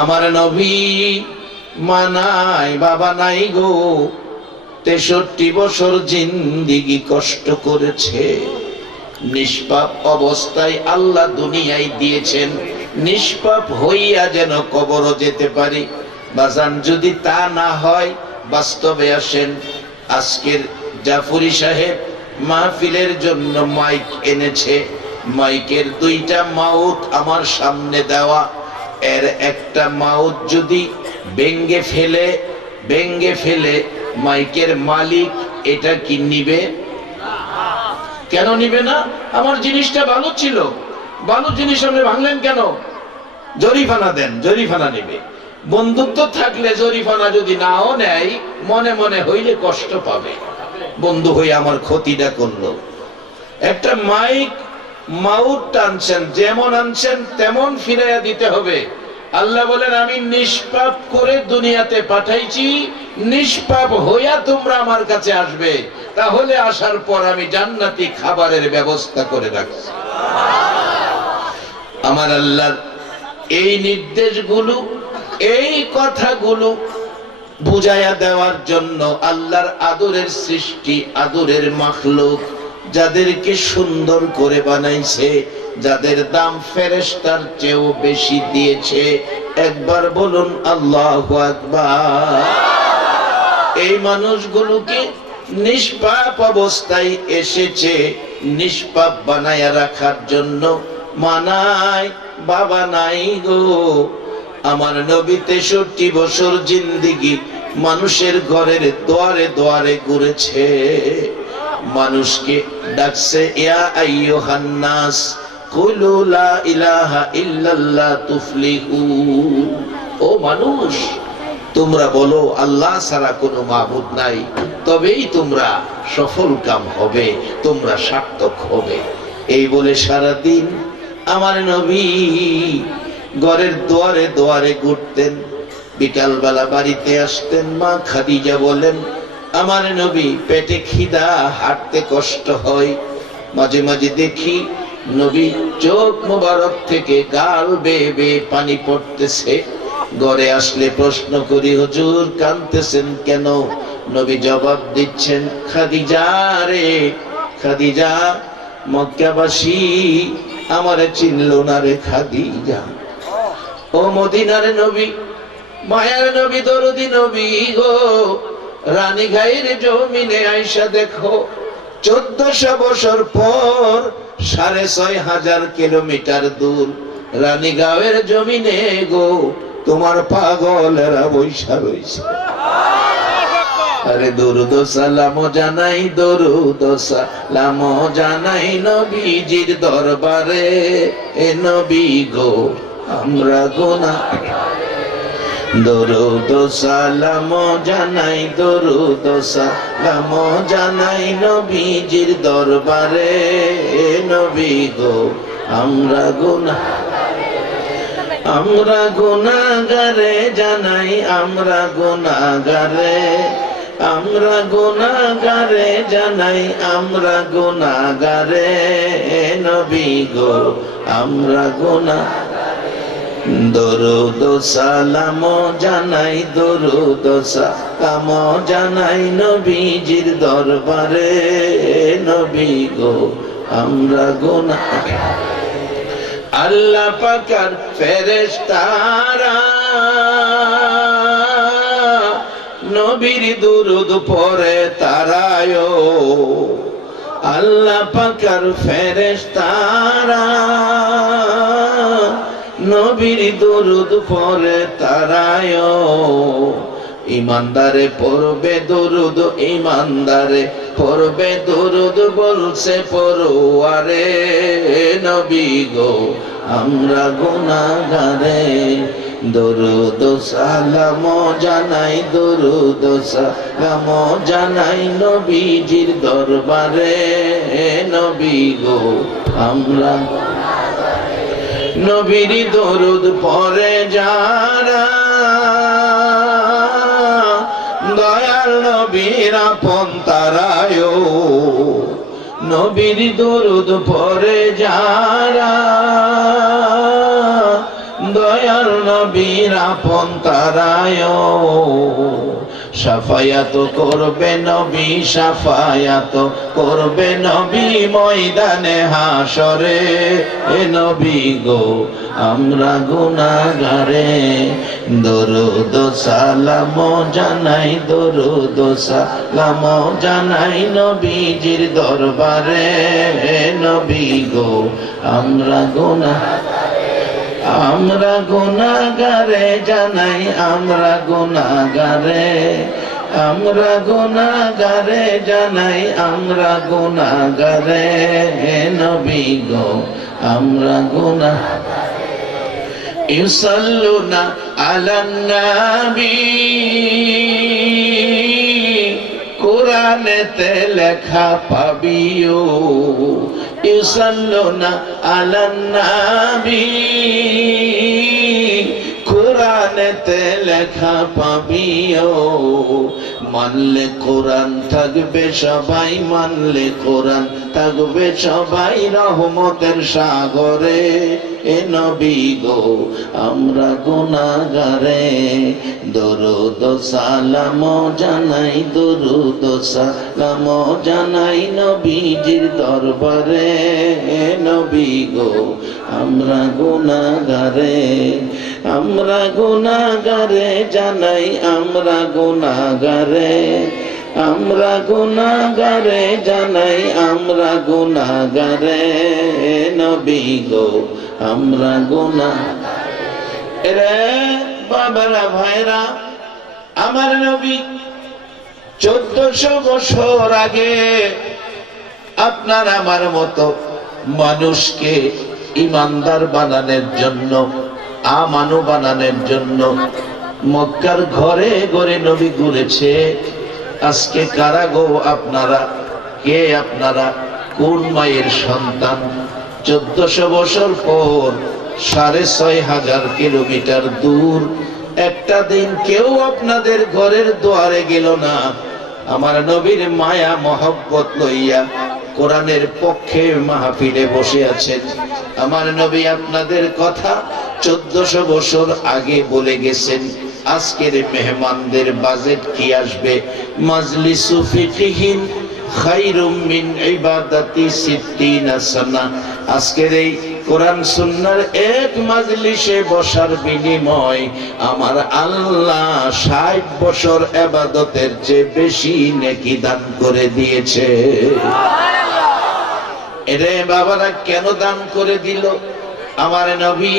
আমার নবী মানাই বাবা নাই গো, 63 বছর জিন্দিগি কষ্ট করেছে। নিষ্পাপ অবস্থায় আল্লাহ দুনিয়ায় দিয়েছেন, নিষ্পাপ হইয়া যেন কবরও যেতে পারি। বাজান যদি তা না হয়, বাস্তবে আসেন। আজকের জাফরি সাহেব মাহফিলের জন্য মাইক এনেছে, মাইকের 2টা মাউথ আমার সামনে দেওয়া। এর একটা মাউথ যদি ভেঙ্গে ফেলে মাইকের মালিক এটা কি নিবে? কেন নিবে না? আমার জিনিসটা ভালো ছিল, ভালো জিনিস আপনি ভাঙলেন কেন? জরিফানা দেন, জরিফানা নিবে। বন্ধুত্ব থাকলে জরিফানা যদি নাও নেয়, মনে মনে হইলে কষ্ট পাবে। বন্ধু হয়ে আমার ক্ষতিটা করলো। একটা মাইক মাউথ টানছেন, যেমন আনছেন তেমন ফিরাইয়া দিতে হবে। আল্লাহ বলেন আমি নিষ্পাপ করে দুনিয়াতে পাঠাইছি, নিষ্পাপ হইয়া তোমরা আমার কাছে আসবে, তাহলে আসার পর আমি জান্নাতি খাবারের ব্যবস্থা করে রাখছি। আমার আল্লাহর এই নির্দেশগুলো, এই কথাগুলো বুঝাইয়া দেওয়ার জন্য আল্লাহর আদরের সৃষ্টি, আদরের মাখলুক, যাদেরকে সুন্দর করে বানাইছে, যাদের দাম ফেরেশতার চেয়েও বেশি দিয়েছে, একবার বলুন আল্লাহু আকবার। এই মানুষগুলোকে নিষ্পাপ অবস্থায় এসেছে, নিষ্পাপ বানায়া রাখার জন্য। মানায় বাবা নাই গো, আমার নবী 63 বছর জিন্দিগি মানুষের ঘরের দুয়ারে দুয়ারে ঘুরেছে, মানুষকে ডাকছে, ইয়া আইয়ুহান নাস কুলু লা ইলাহা ইল্লাল্লাহ তুফলিহুন। ও মানুষ, তোমরা বলো আল্লাহ ছাড়া কোনো মাবুদ নাই, তবেই তোমরা সফল কাম হবে, তোমরা সার্থক হবে। এই বলে সারাদিন আমার নবী ঘরের দুয়ারে দুয়ারে ঘুরতেন। বিকালবেলা বাড়িতে আসতেন। মা খাদিজা বলেন, আমার নবী পেটে খিদা, হাঁটতে কষ্ট হয়। মাঝে মাঝে দেখি নবী চোখ মোবারক থেকে গাল বেয়ে বেয়ে পানি পড়তেছে। ঘরে আসলে প্রশ্ন করি, হুজুর কাঁদতেছেন কেন? নবী জবাব দিচ্ছেন, খাদিজা রে খাদিজা, মক্কাবাসী আমারে চিনলো না রে খাদিজা। ও মদিনার নবী, মায়ার নবী, দরদি নবী গো, রানী গাইর জমিনে আইসা দেখো, 1400 বছর পর 6500 কিলোমিটার দূর রানীগাঁওয়ের জমিনে গো, তোমার পাগলেরা বৈশা রইছে। আরে দরুদ সালাম জানাই, দরুদ সালাম জানাই নবীজির দরবারে। এ নবী গো আমরা গুনাহগার, দরুদ সালাম জানাই, দরুদ সালাম জানাই নবীজির দরবারে। এ নবী গো আমরা গুনাহগার, আমরা গুনাহগারে জানাই, আমরা গুনাহগারে, আমরা গুনাহগারে জানাই, আমরা গুনাহগারে। নবী গো আমরা গুনাহগারে, দরুদ সালাম জানাই, দরুদ সালাম জানাই নবীজির দরবারে। নবী গো আমরা গুনাহগারে। আল্লাহ পাকের ফেরেশতারা নবীর দুরূদ পড়ে তারায়, আল্লাহ পাকের ফেরেশতারা নবীর দুরূদ পড়ে তারায়। ইমানদারে পড়বে দুরূদ, ইমানদারে পড়বে দুরূদ, বলছে পড়ুয়ারে। নবী গো আমরা গুনাহগারে, দরুদ সালাম জানাই, দরুদ সালাম জানাই নবীজির দরবারে। নবী গো আমরা গুনাহগারে, নবীর দরুদ পড়ে যারা, দয়াল নবীর আপন তারায়। নবীর দরুদ পড়ে যারা, দয়াল আমার নবীর আপন তারায় সাফায়াত করবে নবী, সাফায়াত করবে নবী ময়দানে হাসরে। এ নবী গো আমরা গুনাহগারে, দরুদ সালাম জানাই, দরুদ সালাম জানাই নবীজির দরবারে। এ নবী গো আমরা আমরা গুনাহগারে জানাই, আমরা গুনাহগারে, আমরা গুনাহগারে জানাই, আমরা গুনাহগারে। হে নবী গো আমরা গুনাহগারে। ইউসাল্লুনা আলান নবী, কোরআনেতে লেখা পাবিও। ইউসাল্লুনা আলান নবী, কোরআনেতে লেখা পাবিও। মানলে কোরআন থাকবে সবাই, মানলে কোরআন থাকবে সবাই রহমতের সাগরে। এ নবী গো আমরা গুনাহগারে, দরুদ সালাম জানাই, দরুদ সালাম জানাই নবীজির দরবারে। এ নবী গো আমরা গুনাহগারে, আমরা গুনাহগারে জানাই, আমরা গুনাহগারে, আমরা গুনাহগারে জানাই, আমরা গুনাহগারে। নবী গো আমরা গুনাহগারে। রে বাবারা ভাইরা, আমার নবী 1400 বছর আগে আপনার আমার মতো মানুষকে ইমানদার বানানোর জন্য, আমানু বানানোর জন্য মক্কার ঘরে ঘরে নবী ঘুরেছে। আজকে কারা গো আপনারা? কে আপনারা? কোন মায়ের সন্তান? 1400 বছর পর 6500 কিলোমিটার দূর একটা দিন কেউ আপনাদের ঘরের দুয়ারে গেল না। আমার নবীর মায়া মহব্বত লইয়া কোরআনের পক্ষে মাহফিলে বসে আছেন। আমার নবী আপনাদের কথা 1400 বছর আগে বলে গেছেন। আজকের মেহমানদের বাজেট কি আসবে? মাজলিসু ফিকহিন খায়রুম মিন ইবাদাতি 60 সানা। আজকের এই কোরআন সুন্নাহর এক মাজলিসে বসার বিনিময় আমার আল্লাহ 60 বছর ইবাদতের চেয়ে বেশি নেকি দান করে দিয়েছে। এরে বাবারা কেন দান করে দিল? আমার নবী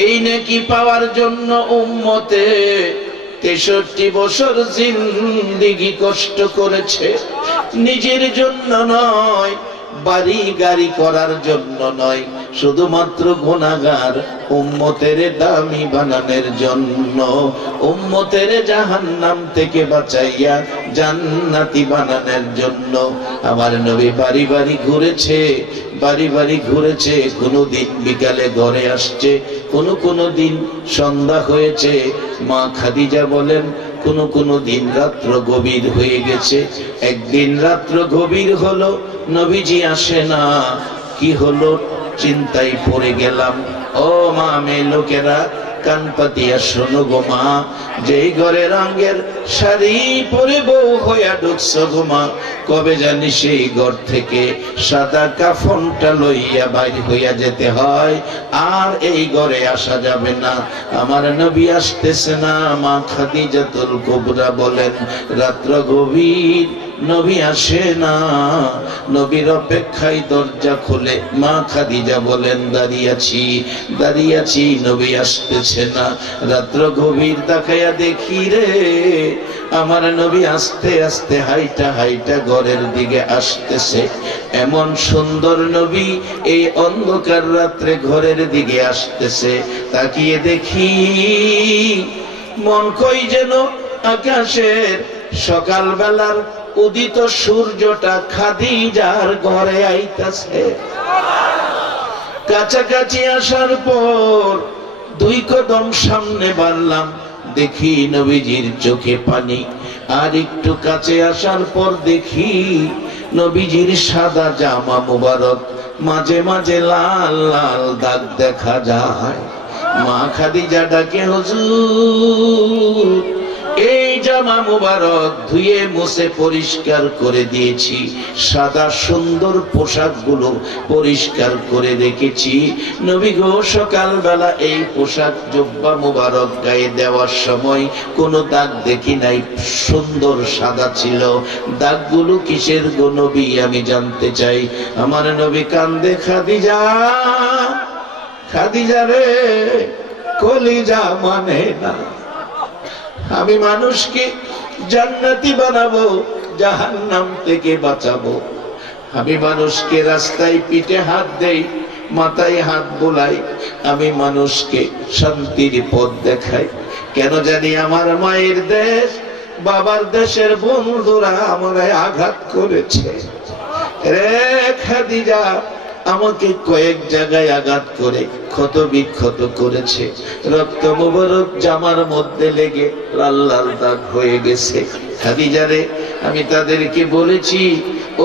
এই নেকি পাওয়ার জন্য উম্মতে 63 বছর জিন্দেগি কষ্ট করেছে। নিজের জন্য নয়, বাড়ি গাড়ি করার জন্য নয়, শুধুমাত্র গুনাহগার উম্মতের দামি বানানোর জন্য, উম্মতের জাহান্নাম থেকে বাঁচাইয়া জান্নাতি বানানোর জন্য। আমার নবী বাড়ি বাড়ি ঘুরেছে, বাড়ি বাড়ি ঘুরেছে। কোনদিন বিকালে ঘরে আসছে, কোন দিন সন্ধ্যা হয়েছে। মা খাদিজা বলেন কোন দিন রাত্র গভীর হয়ে গেছে। একদিন রাত্র গভীর হলো, নবীজি আসে না। কি হলো? চিন্তায় পড়ে গেলাম। ও মা, মেয়ে লোকেরা কান পাতিয়া শোনো গো মা, যেই ঘরে রঙের শাড়ি পরে বউ হইয়া ঢুকছো গো মা, কবে জানি সেই ঘর থেকে সাদা কাফনটা লইয়া বাইর হইয়া যেতে হয়, আর এই ঘরে আসা যাবে না। আমার নবী আসতেছে না। মা খাদিজাতুল কুবরা বলেন রাত্র গভীর, নবী আসে না। নবীর অপেক্ষায় দরজা খুলে মা খাদিজা বলেন দাঁড়িয়ে আছি, নবী আসতেছে না। রাত্র গভীর তাকাইয়া দেখি রে, আমার নবী আস্তে আস্তে হাইটা হাইটা ঘরের দিকে আসতেছে। এমন সুন্দর নবী এই অন্ধকার রাত্রে ঘরের দিকে আসতেছে। তাকিয়ে দেখি মন কই যেন আকাশের সকালবেলার উদিত সূর্যটা খাদিজার ঘরে আইতাছে। কাছাকাছি আসার পর 2 কদম সামনে বাড়লাম, দেখি নবীজির চোখে পানি। আর একটু কাছে আসার পর দেখি নবীজির সাদা জামা মুবারক মাঝে মাঝে লাল লাল দাগ দেখা যায়। মা খাদিজা ডাকে, হুজুর এই জামা মুবারক ধুয়ে মুছে পরিষ্কার করে দিয়েছি, সাদা সুন্দর পোশাকগুলো পরিষ্কার করে রেখেছি। নবী গো সকালবেলা এই পোশাক জুব্বা মুবারক গায়ে দেওয়ার সময় কোনো দাগ দেখি নাই, সুন্দর সাদা ছিল। দাগগুলো কিসের গো নবী আমি জানতে চাই। আমার নবী কান্দে, খাদিজা, খাদিজা রে, কলিজা মানে না, আমি মানুষকে জান্নাতি বানাবো, জাহান্নাম থেকে বাঁচাবো। আমি মানুষকে রাস্তায় পিঠে হাত দেই, মাথায় হাত বোলাই, আমি মানুষকে শান্তির পথ দেখাই। কেন জানি আমার মায়ের দেশ, বাবার দেশের বন্ধুরা আমায় আঘাত করেছে রে খাদিজা, আমাকে কয়েক জায়গায় আঘাত করে ক্ষত বিক্ষত করেছে, রক্ত মুবারক জামার মধ্যে লেগে লাল লাল দাগ হয়ে গেছে। খাদিজা রে, আমি তাদেরকে বলেছি,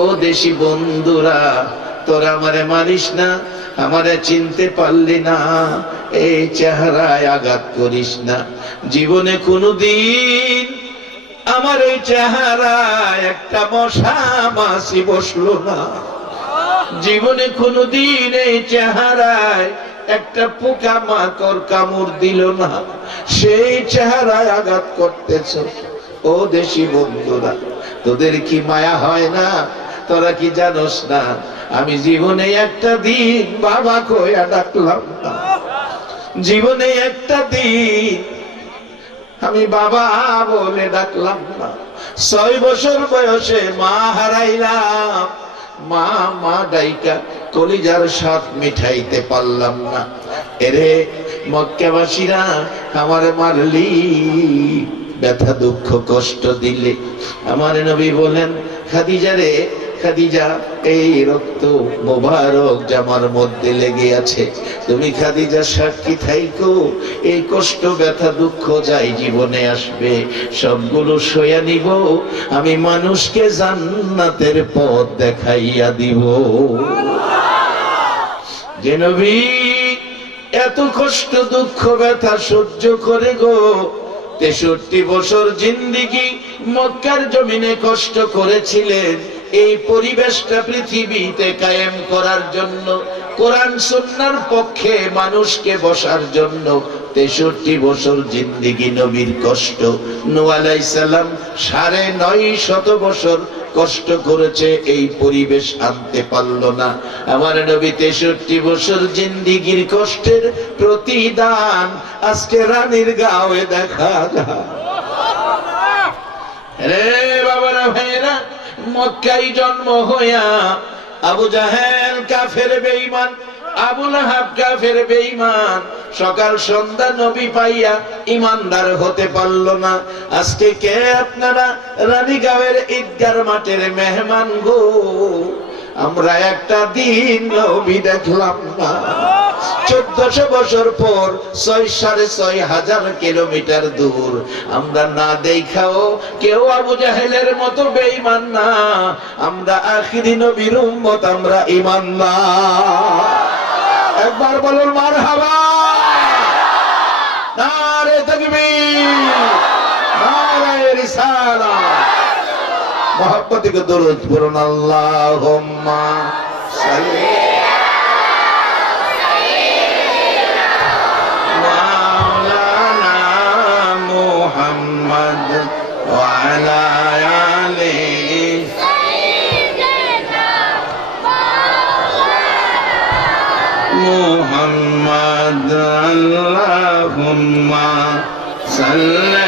ও দেশি বন্ধুরা, তোরা আমারে মারিস না, আমারে চিনতে পারলি না, এই চেহারায় আঘাত করিস না। জীবনে কোনোদিন আমার এই চেহারায় একটা মশা মাছি বসলো না, জীবনে কোনোদিন এই চেহারায় একটা পোকা মাকড় কামড় দিল না, সেই চেহারায় আঘাত করতেছ। ও দেশি বন্ধুরা, তোদের কি মায়া হয় না? তোরা কি জানোস না, আমি জীবনে একটা দিন বাবা কইয়া ডাকলাম না, জীবনে একটা দিন আমি বাবা বলে ডাকলাম না। 6 বছর বয়সে মা হারাইলাম, মা মা ডাইকা কলিজার স্বাদ মিঠাইতে পারলাম না। এরে মক্কাবাসীরা, আমার মারলি, ব্যথা দুঃখ কষ্ট দিলে। আমার নবী বলেন, খাদিজা রে, খাদিজা, এই রক্ত মোবারক জামার মধ্যে লেগে আছে, তুমি খাদিজা সাক্ষী থাইকো, এই কষ্ট ব্যথা দুঃখ যাই জীবনে আসবে সবগুলো সইয়া নিব, আমি মানুষকে জান্নাতের পথ দেখাইয়া দিব। যে নবী এত কষ্ট দুঃখ ব্যথা সহ্য করে গো 63 বছর জিন্দেগি মক্কার জমিনে কষ্ট করেছিলেন, এই পরিবেশটা পৃথিবীতে কায়েম করার জন্য, কোরআন সুন্নাহর পক্ষে মানুষকে বসার জন্য 63 বছর জিন্দেগি নবীর কষ্ট। নূহ আলাইহিস সালাম 950 বছর কষ্ট করেছে, এই পরিবেশ আনতে পারল না। আমার নবী 63 বছর জিন্দেগির কষ্টের প্রতিদান আজকে রানীর গাঁয়ে দেখা যায়। রে বাবারা ভাইরা, মক্কায় জন্ম হইয়া আবু জাহেল কাফের বেঈমান, আবু লাহাব কাফের বেঈমান, সকাল সন্ধ্যা নবী পাইয়া ইমানদার হতে পারল না। আজকে কে আপনারা রানীগাঁওয়ের ঈদগার মাঠের মেহমান গো, আমরা একটা দিন নবী দেখলাম না। 1400 বছর পর 6,500 কিলোমিটার দূর আমরা না দেখাও কেউ আবু জাহেলের মতো বেঈমান না, আমরা আখিরি নবীর উম্মত, আমরা ঈমানদার। একবার বলুন মারহাবা, নারে তাকবীর, নারে রিসালাত। मोहब्बत के दुरूद पढ़ो, अल्लाहुम्मा सल्ली मौलाना मुहम्मद व अला आले मुहम्मद, अल्लाहुम्मा सल्ली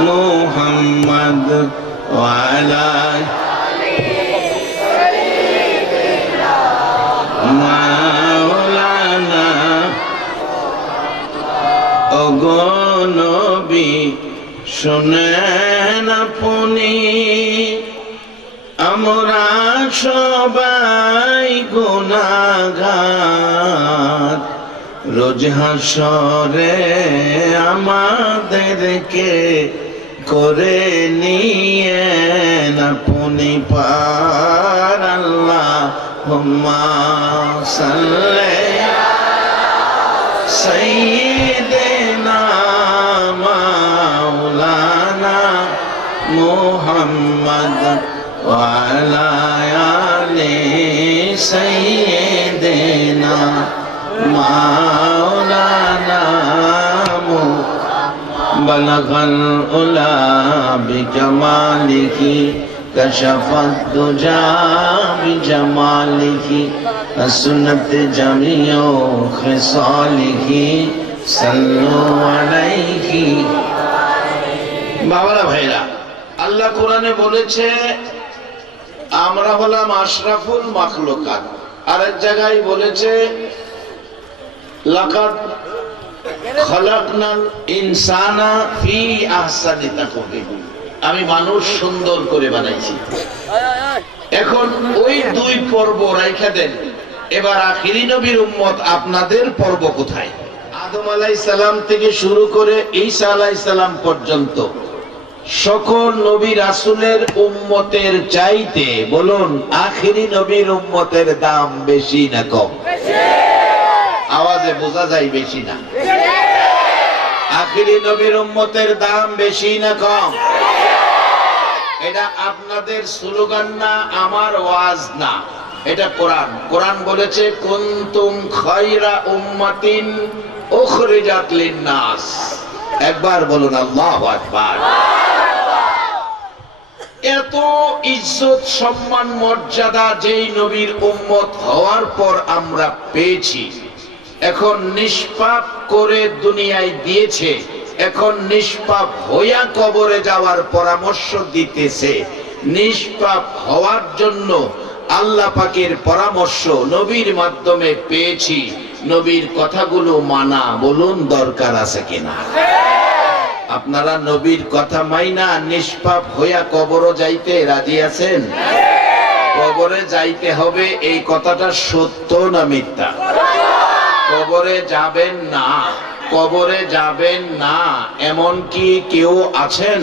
मुहम्मद वाला मौलाना। ओगो नबी শুনেন আপনি, আমরা সবাই গুনাহগার, রোজ হাসরে আমাদেরকে করে নিয়েন আপনি পার আল্লাহুম্মা সাল্লি সাইয়্যিদিনা মাওলানা মুহাম্মদ ওয়া আলা আলি সাইয়্যিদিনা মাওলানা بلغ العلا بكماله كشف الدجى بجماله حسنت جميع خصاله صلوا عليه বাবারা ভাইরা আল্লাহ কোরআনে বলেছে আমরা হলাম আশরাফুল মাখলুকাত আর এক জায়গায় বলেছে লাকাদ খালাকনাল ইনসানা ফি আহসানি তাকওয়িম আমি মানুষ সুন্দর করে বানাইছি এখন ওই দুই পর্ব রাইখা দেন এবার আখিরি নবীর উম্মত আপনাদের পর্ব কোথায় আদম আলাইহিস সালাম থেকে শুরু করে ঈসা আলাইহিস সালাম পর্যন্ত সকল নবী রাসূলের উম্মতের চাইতে বলুন আখিরি নবীর উম্মতের দাম বেশি না কম বেশি আওয়াজে বোঝা যায় বেশি না আখিরি নবীর উম্মতের দাম বেশি না কম এটা আপনাদের স্লোগান না আমার ওয়াজ না এটা কোরআন কোরআন বলেছে কুনতুম খায়রা উম্মাতিন উখরিজাত লিন-নাস একবার বলুন আল্লাহু আকবার এত ইজ্জত সম্মান মর্যাদা যেই নবীর উম্মত হওয়ার পর আমরা পেয়েছি এখন নিষ্পাপ করে দুনিয়ায় দিয়েছে এখন নিষ্পাপ হইয়া কবরে যাওয়ার পরামর্শ দিতেছে নিষ্পাপ হওয়ার জন্য আল্লাহ পাকের পরামর্শ নবীর মাধ্যমে পেয়েছি নবীর কথাগুলো মানা বলুন দরকার আছে কিনা আপনারা নবীর কথা মাইনা নিষ্পাপ হইয়া কবরে যাইতে রাজি আছেন কবরে যাইতে হবে এই কথাটা সত্য না মিথ্যা কবরে যাবেন না কবরে যাবেন না এমন কি কেউ আছেন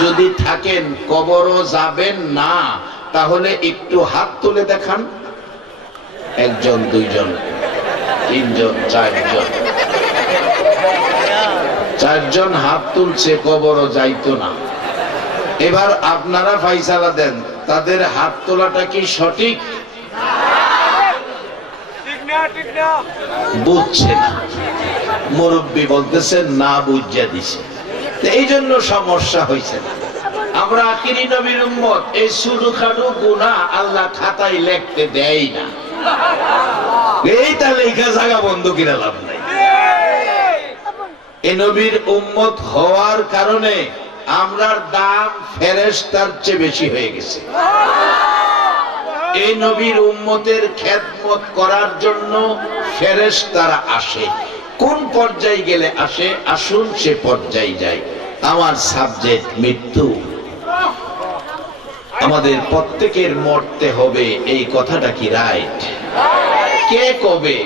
যদি থাকেন কবরও যাবেন না তাহলে একটু হাত তুলে দেখান একজন দুইজন তিনজন চারজন হাত তুলছে কবরও যাইতো না এবার আপনারা ফাইসালা দেন তাদের হাত তোলাটা কি সঠিক বুঝছে না মুরব্বী বলতেছেন না বুঝা দিছে এই জন্য সমস্যা হয়েছে না আমরা আখিরি নবীর উম্মত এই ছোটখাটো গুনাহ আল্লাহ খাতায় লিখতে দেয় না এইটা লেখা জায়গা বন্ধ করে লাভ নাই এই নবীর উম্মত হওয়ার কারণে আমরার দাম ফেরেশতার চেয়ে বেশি হয়ে গেছে এই নবীর উম্মতের খেদমত করার জন্য ফেরেশতারা আসে কোন পর্যায়ে গেলে আসে আসুন সে পর্যায়ে যাই আমার সাবজেক্ট মৃত্যু আমাদের প্রত্যেকের মরতে হবে এই কথাটা কি রাইট কে কবে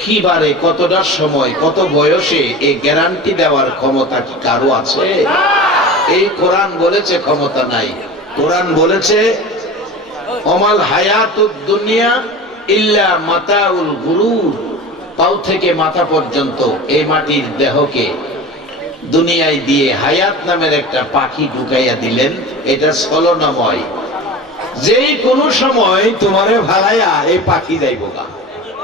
কি বারে কতটা সময় কত বয়সে এই গ্যারান্টি দেওয়ার ক্ষমতা কি কারো আছে এই কোরআন বলেছে ক্ষমতা নাই কোরআন বলেছে অমাল হায়াতুদ দুনিয়া ইল্লা মাতাউল গুরুর পাও থেকে মাথা পর্যন্ত এই মাটির দেহকে দুনিয়ায় দিয়ে হায়াত নামের একটা পাখি ঢুকাইয়া দিলেন এটা ছলনাময় যেই কোনো সময় তোমারে ভালাইয়া এই পাখি যাইব গা